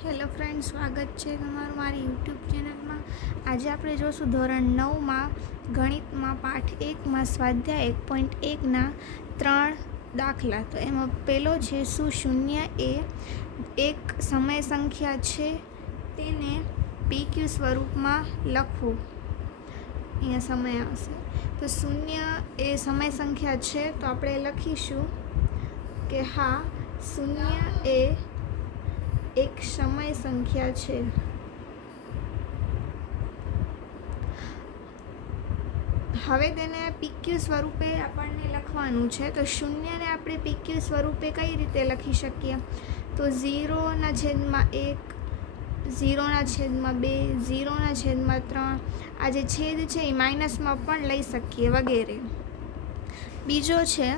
Hello friend, સ્વાગત છે તમારું મારી યુટ્યુબ ચેનલમાં. આજે આપણે જોશું ધોરણ 9માં ગણિતમાં પાઠ 1માં સ્વાધ્યાય 1.1ના 3 દાખલા. તો એમાં પહેલો છે, શું શૂન્ય એ એક સમય સંખ્યા છે? તેને PQ સ્વરૂપમાં લખવું. અહીંયા સમય આવશે. તો શૂન્ય એ સમય સંખ્યા છે, તો આપણે લખીશું કે હા, શૂન્ય એ એક સમય સંખ્યા છે. હવે તેને PQ સ્વરૂપે આપણને લખવાનું છે. તો શૂન્યને આપણે PQ સ્વરૂપે કઈ રીતે લખી શકીએ? તો 0/1, 0/2, 0/3. આ જે છેદ છે એ માઇનસમાં પણ લઈ શકીએ વગેરે. બીજો છે,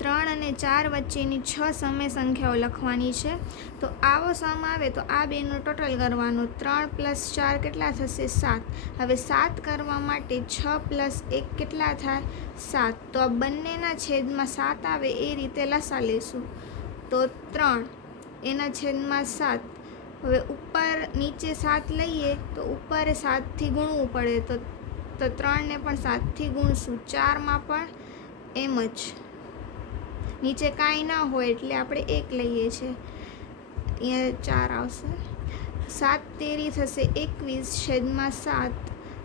3 અને 4 વચ્ચેની 6 સમય સંખ્યાઓ લખવાની છે. તો આવો સમ આવે તો આ બેનો ટોટલ કરવાનો. 3 + 4 કેટલા થશે? 7. હવે 7 કરવા માટે 6 + 1 કેટલા થાય? 7. તો આ બંનેના છેદમાં 7 આવે એ રીતે લસા લેશું. તો 3 એના છેદમાં 7. હવે ઉપર નીચે 7 લઈએ તો ઉપર 7થી ગુણવું પડે. તો 3ને પણ 7થી ગુણશું. 4માં પણ એમ જ. નીચે કાંઈ ના હોય એટલે આપણે 1 લઈએ છીએ. અહીંયા 4 આવશે. 7 તેરી થશે 21 છેદમાં 7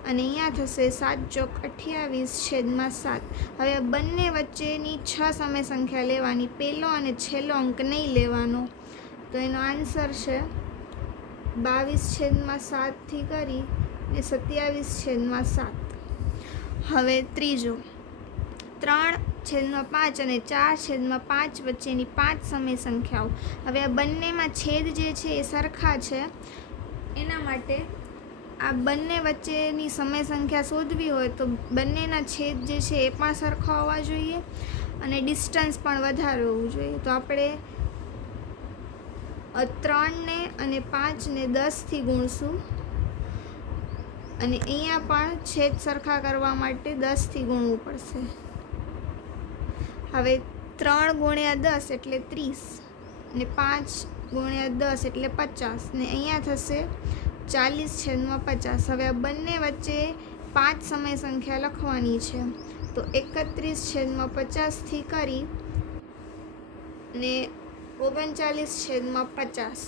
અને અહીંયા થશે 7 ચોક 28 છેદમાં 7. હવે બંને વચ્ચેની 6 સમય સંખ્યા લેવાની. પહેલો અને છેલ્લો અંક નહીં લેવાનો. તો એનો આન્સર છે 22 છેદમાં 7થી કરી ને 27 છેદમાં 7. હવે ત્રીજો, 3/5 અને 4/5 વચ્ચેની 5 સમય સંખ્યાઓ. હવે આ બંનેમાં છેદ જે છે એ સરખા છે. એના માટે આ બંને વચ્ચેની સમય સંખ્યા શોધવી હોય તો બંનેના છેદ જે છે એ પણ સરખા હોવા જોઈએ અને ડિસ્ટન્સ પણ વધારે હોવું જોઈએ. તો આપણે 3ને અને 5ને 10થી ગુણશું અને અહીંયા પણ છેદ સરખા કરવા માટે 10થી ગુણવું પડશે. હવે 3 × 10 એટલે 30 અને 5 × 10 એટલે 50 ને અહીંયા થશે 40 છેદમાં 50. હવે આ બંને વચ્ચે 5 સમય સંખ્યા લખવાની છે. તો 31 છેદમાં 50થી કરી ને 39 છેદમાં 50.